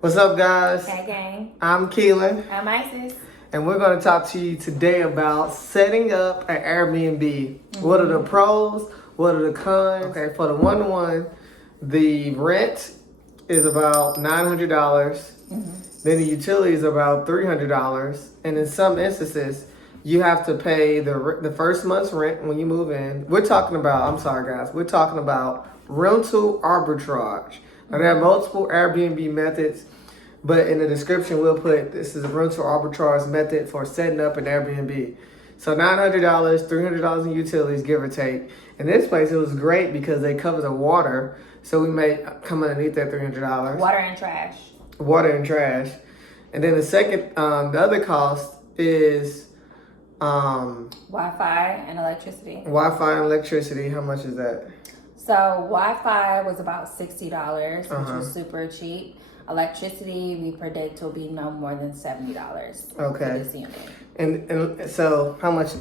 What's up, guys? Hey, gang. I'm Keelan, I'm Isis. and we're going to talk to you today about setting up an Airbnb. What are the pros? What are the cons? Okay, for the one-to-one, the rent is about $900. Then the utilities are about $300, and in some instances, you have to pay the first month's rent when you move in. We're talking about, I'm sorry, guys, we're talking about rental arbitrage. Now, there are multiple Airbnb methods, but in the description, we'll put this is a rental arbitrage method for setting up an Airbnb. So $900, $300 in utilities, give or take. In this place, it was great because they cover the water, so we may come underneath that $300. Water and trash. Water and trash. And then the second, the other cost is Wi-Fi and electricity. Wi-Fi and electricity. How much is that? So Wi-Fi was about $60, which was super cheap. Electricity, we predict will be no more than $70. Okay. For this unit. And so how much?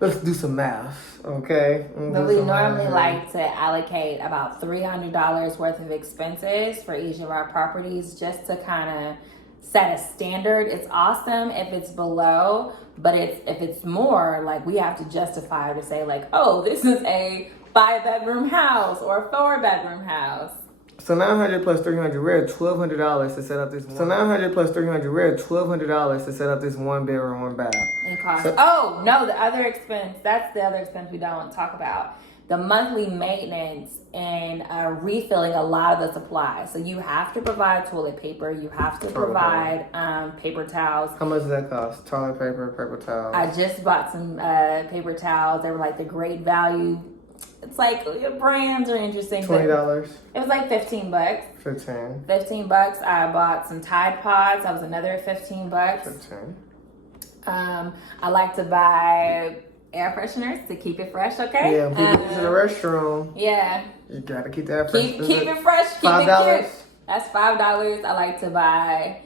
Let's do some math. Okay. But we normally like to allocate about $300 worth of expenses for each of our properties, just to kind of set a standard. It's awesome if it's below, but if it's more, like, we have to justify to say, like, oh, this is a 5-bedroom house or a 4-bedroom house. So $900 plus $300, we're at $1,200 to set up this. So $900 plus $300, we're at $1,200 to set up this 1-bedroom, 1-bath. It costs. Oh no, the other expense. That's the other expense we don't talk about. The monthly maintenance and refilling a lot of the supplies. So you have to provide toilet paper. You have to provide paper towels. How much does that cost? Toilet paper, paper towels. I just bought some paper towels. They were like the great value. It's like brands are interesting. $20. It was like $15. 15. $15. I bought some Tide Pods. That was another $15. 15. I like to buy air fresheners to keep it fresh. Okay. Yeah, people use in the restroom. Yeah. You gotta keep that fresh. Keep it fresh. Keep $5. it cute. That's $5. I like to buy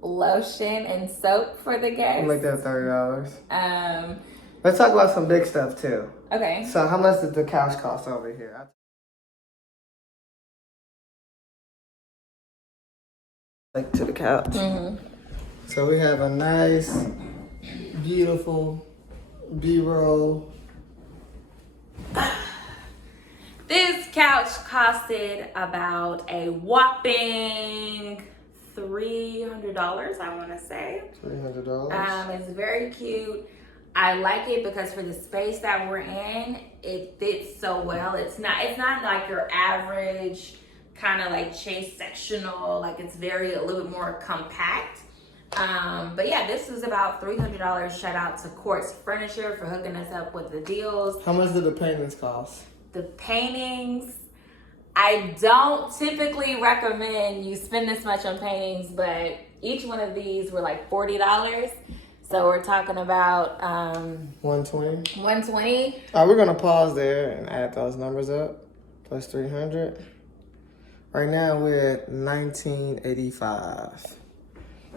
lotion and soap for the guests. Make that $30. Um. Let's talk about some big stuff too. Okay. So how much did the couch cost over here? Like to the couch. So we have a nice, beautiful B-roll. This couch costed about a whopping $300. I want to say. $300. It's very cute. I like it because for the space that we're in, it fits so well. It's not like your average kind of like chase sectional. Like, it's a little bit more compact. But yeah, this is about $300. Shout out to Quartz Furniture for hooking us up with the deals. How much did the paintings cost? The paintings, I don't typically recommend you spend this much on paintings, but each one of these were like $40. So we're talking about $120. $120. All right, we're gonna pause there and add those numbers up. Plus 300. Right now we're at $19.85.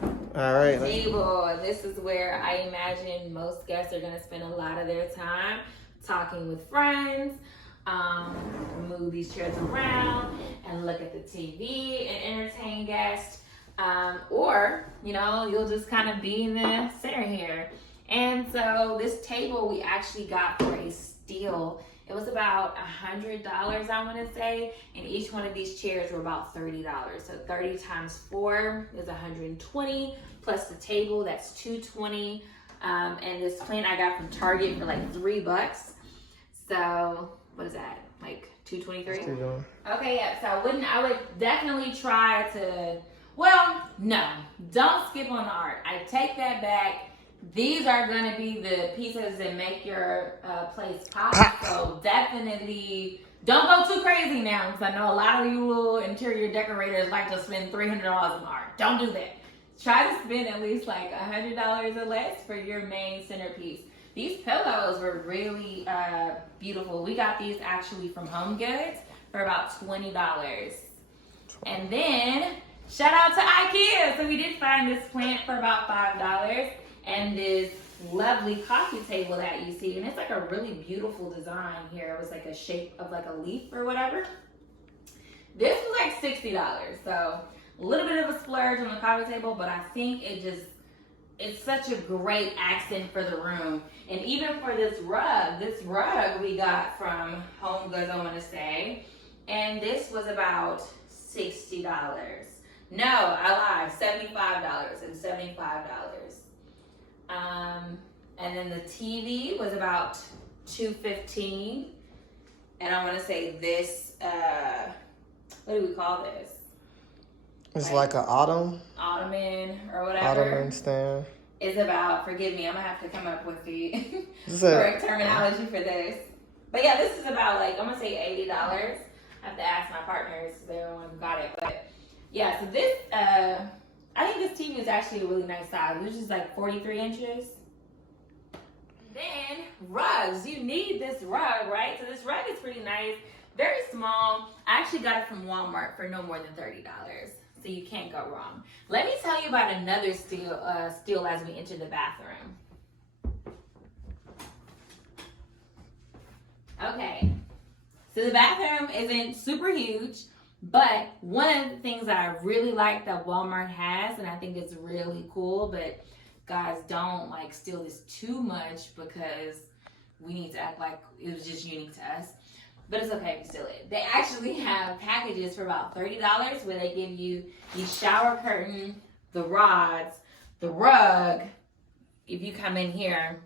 All right. Table. This is where I imagine most guests are gonna spend a lot of their time talking with friends. Move these chairs around and look at the TV and entertain guests. Or, you'll just kind of be in the center here. And so this table we actually got for a steal. It was about $100, I want to say. And each one of these chairs were about $30. So 30 times 4 is $120. Plus the table, that's $220. And this plant I got from Target for like $3. So what is that? Like $223? Okay, yeah. So I would definitely try to. Well, no, don't skip on the art. I take that back. These are going to be the pieces that make your place pop. So definitely don't go too crazy now, because I know a lot of you little interior decorators like to spend $300 on art. Don't do that. Try to spend at least like $100 or less for your main centerpiece. These pillows were really beautiful. We got these actually from Home Goods for about $20. And then shout out to IKEA. So we did find this plant for about $5 and this lovely coffee table that you see. And it's like a really beautiful design here. It was like a shape of like a leaf or whatever. This was like $60. So A little bit of a splurge on the coffee table, but I think it's such a great accent for the room. And even for this rug we got from Home Goods, I want to say. And this was about $60. No, I lied, $75 and $75. And then the TV was about $215. And I want to say this, what do we call this? It's like an ottoman or whatever. Ottoman stand. Is about, forgive me, I'm gonna have to come up with the correct terminology for this. But yeah, this is about like, I'm gonna say $80. I have to ask my partners, they're the one who got it. But yeah, so this, I think this TV is actually a really nice size. This is like 43 inches. Then rugs, you need this rug, right? So this rug is pretty nice, very small. I actually got it from Walmart for no more than $30. So you can't go wrong. Let me tell you about another steal as we enter the bathroom. Okay, so the bathroom isn't super huge, but one of the things that I really like that Walmart has, and I think it's really cool, but guys, don't like steal this too much because we need to act like it was just unique to us. But it's okay if you steal it. They actually have packages for about $30 where they give you the shower curtain, the rods, the rug. If you come in here,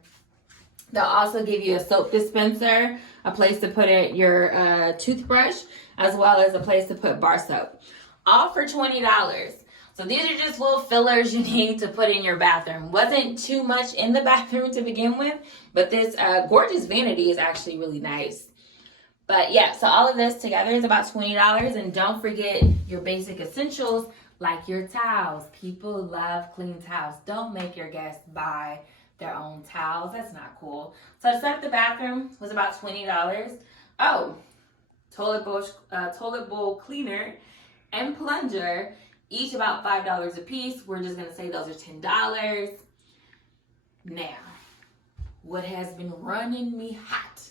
they'll also give you a soap dispenser, a place to put your toothbrush, as well as a place to put bar soap. All for $20. So these are just little fillers you need to put in your bathroom. Wasn't too much in the bathroom to begin with, but this gorgeous vanity is actually really nice. But yeah, so all of this together is about $20. And don't forget your basic essentials like your towels. People love clean towels. Don't make your guests buy their own towels. That's not cool. So to set up the bathroom was about $20. Oh, toilet bowl cleaner and plunger, each about $5 a piece. We're just gonna say those are $10. Now, what has been running me hot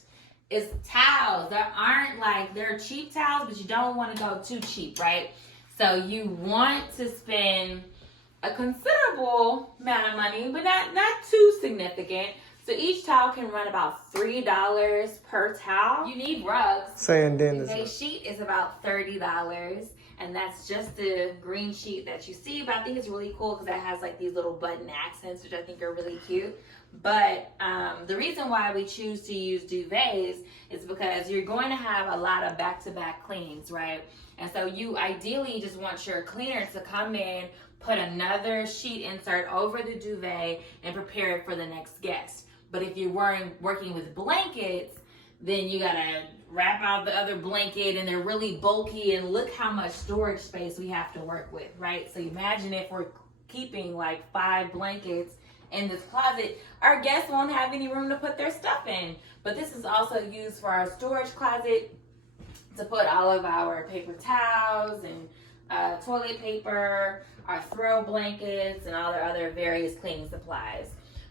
is towels. There are cheap towels, but you don't want to go too cheap, right? So you want to spend a considerable amount of money, but not too significant. So each towel can run about $3 per towel. You need rugs. The sheet is about $30, and that's just the green sheet that you see. But I think it's really cool because it has like these little button accents, which I think are really cute. But the reason why we choose to use duvets is because you're going to have a lot of back-to-back cleans, right? And so you ideally just want your cleaner to come in, put another sheet insert over the duvet, and prepare it for the next guest. But if you're working with blankets, then you gotta wrap out the other blanket, and they're really bulky, and look how much storage space we have to work with, right? So imagine if we're keeping like 5 blankets in this closet, our guests won't have any room to put their stuff in. But this is also used for our storage closet to put all of our paper towels and toilet paper, our throw blankets, and all the other various cleaning supplies.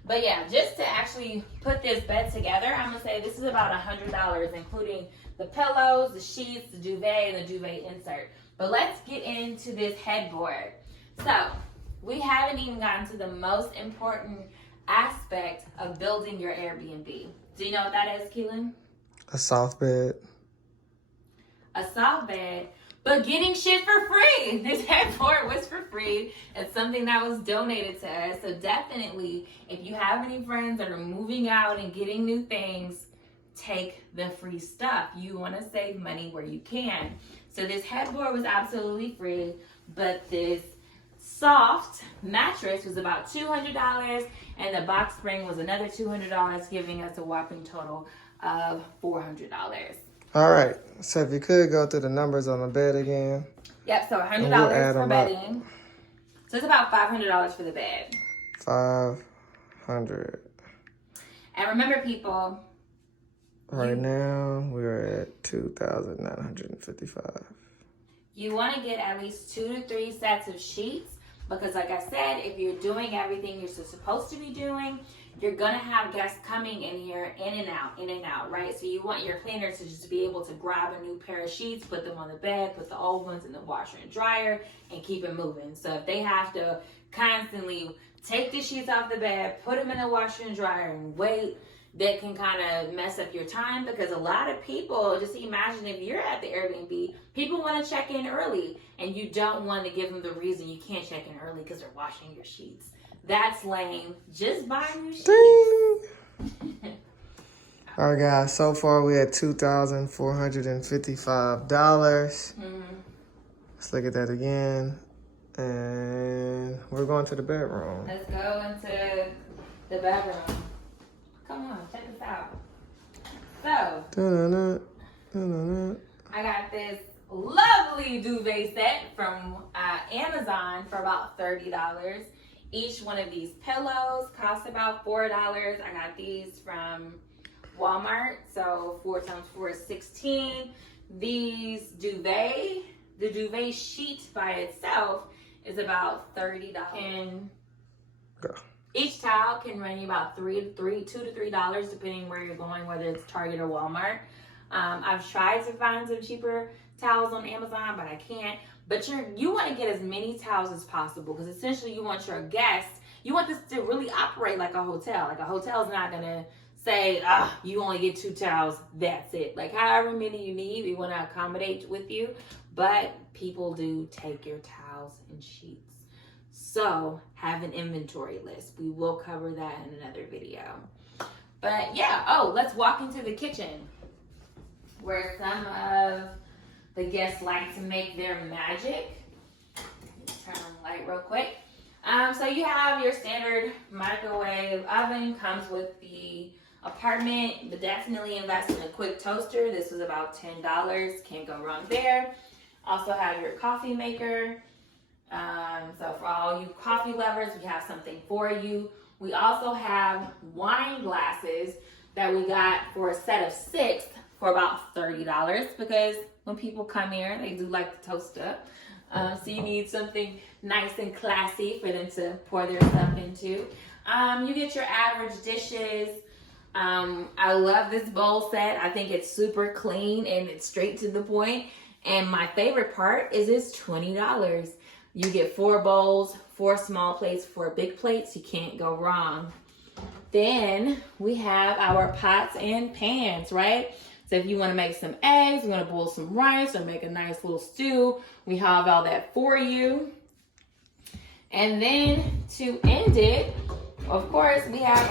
But yeah, just to actually put this bed together, I'm gonna say this is about $100, including the pillows, the sheets, the duvet, and the duvet insert. But let's get into this headboard. So we haven't even gotten to the most important aspect of building your Airbnb. Do you know what that is, Keelan? A soft bed. A soft bed, but getting shit for free. This headboard was for free. It's something that was donated to us. So definitely, if you have any friends that are moving out and getting new things, take the free stuff. You want to save money where you can. So this headboard was absolutely free, but this soft mattress was about $200, and the box spring was another $200, giving us a whopping total of $400. All right, so if you could go through the numbers on the bed again. Yep, so $100 for bedding. So it's about $500 for the bed. 500. And remember, people. Right now, we're at 2,955. You want to get at least 2 to 3 sets of sheets because, like I said, if you're doing everything you're supposed to be doing, you're gonna have guests coming in here in and out, right? So you want your cleaners to just be able to grab a new pair of sheets, put them on the bed, put the old ones in the washer and dryer, and keep it moving. So if they have to constantly take the sheets off the bed, put them in the washer and dryer, and wait, that can kind of mess up your time, because a lot of people, just imagine if you're at the Airbnb, people want to check in early, and you don't want to give them the reason you can't check in early because they're washing your sheets. That's lame. Just buy new sheets. All right, guys. So far, we had $2,455. Let's look at that again. And we're going to the bedroom. Let's go into the bedroom. Come on, check this out. So, I got this lovely duvet set from Amazon for about $30. Each one of these pillows costs about $4. I got these from Walmart, so 4 times 4 is 16. These the duvet sheet by itself is about $30. And each towel can run you about $2 to $3, depending where you're going, whether it's Target or Walmart. I've tried to find some cheaper towels on Amazon, but I can't. But you want to get as many towels as possible, because essentially you want your guests, you want this to really operate like a hotel. Like a hotel is not going to say, you only get 2 towels, that's it. Like however many you need, we want to accommodate with you. But people do take your towels and sheets. So have an inventory list. We will cover that in another video. But yeah, let's walk into the kitchen, where some of the guests like to make their magic. Turn on the light real quick. So you have your standard microwave oven, comes with the apartment, but definitely invest in a quick toaster. This was about $10, can't go wrong there. Also have your coffee maker. So for all you coffee lovers, we have something for you. We also have wine glasses that we got for a set of 6 for about $30, because when people come here, they do like to toast up. So you need something nice and classy for them to pour their stuff into. You get your average dishes. I love this bowl set. I think it's super clean and it's straight to the point. And my favorite part is it's $20. You get 4 bowls, 4 small plates, 4 big plates. You can't go wrong. Then we have our pots and pans, right? So if you want to make some eggs, you want to boil some rice, or make a nice little stew, we have all that for you. And then to end it, of course, we have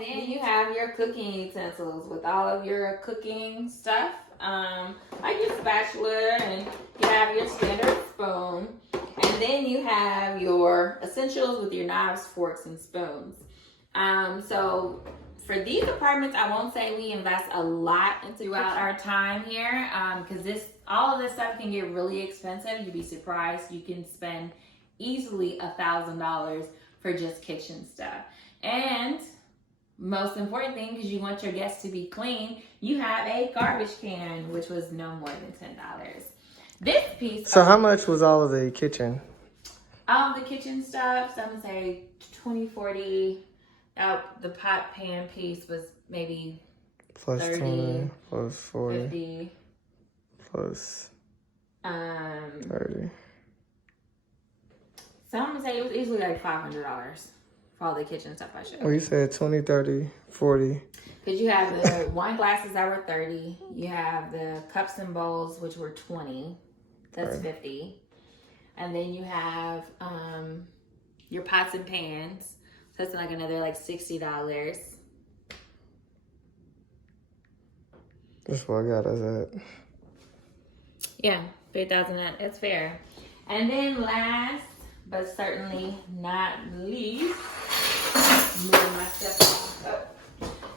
then you have your cooking utensils with all of your cooking stuff, like your spatula, and you have your standard spoon. And then you have your essentials with your knives, forks, and spoons. So for these apartments, I won't say we invest a lot throughout our time here, because all of this stuff can get really expensive. You'd be surprised. You can spend easily $1,000 for just kitchen stuff. And most important thing, because you want your guests to be clean, you have a garbage can, which was no more than $10. This piece. So how much was all of the kitchen? The kitchen stuff, so I'm gonna say 20, 40. The pot pan piece was maybe plus 30, 20, plus 40, 50, plus 30. So I'm gonna say it was easily like $500 for all the kitchen stuff I showed. Well, you said 20, 30, 40. Because you have the wine glasses that were 30. You have the cups and bowls, which were 20. That's 50. And then you have your pots and pans. So that's like another like $60. That's what I got us at. Yeah, 3,000. That's fair. And then last, but certainly not least, moving my stuff up,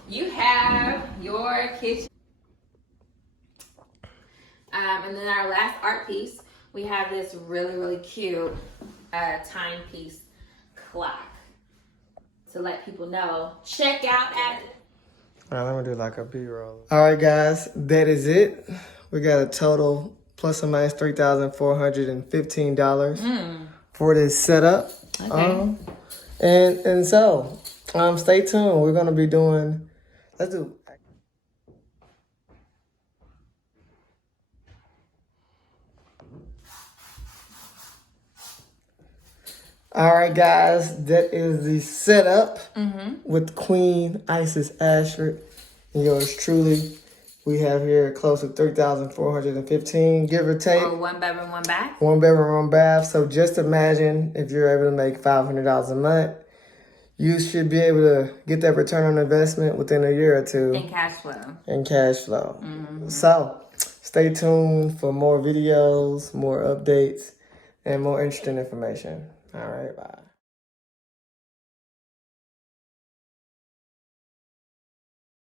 you have your kitchen. And then our last art piece, we have this really, really cute timepiece clock to let people know. Check out at. All right, let me do like a B-roll. All right, guys, that is it. We got a total plus or minus $3,415 for this setup. Okay. And so Stay tuned. We're gonna be doing. Let's do. All right, guys, that is the setup with Queen Isis Ashford and yours truly. We have here close to 3,415, give or take. Or 1 bedroom, 1 bath. 1 bedroom, 1 bath. So just imagine if you're able to make $500 a month, you should be able to get that return on investment within a year or two. And cash flow. And cash flow. So stay tuned for more videos, more updates, and more interesting information. All right, bye.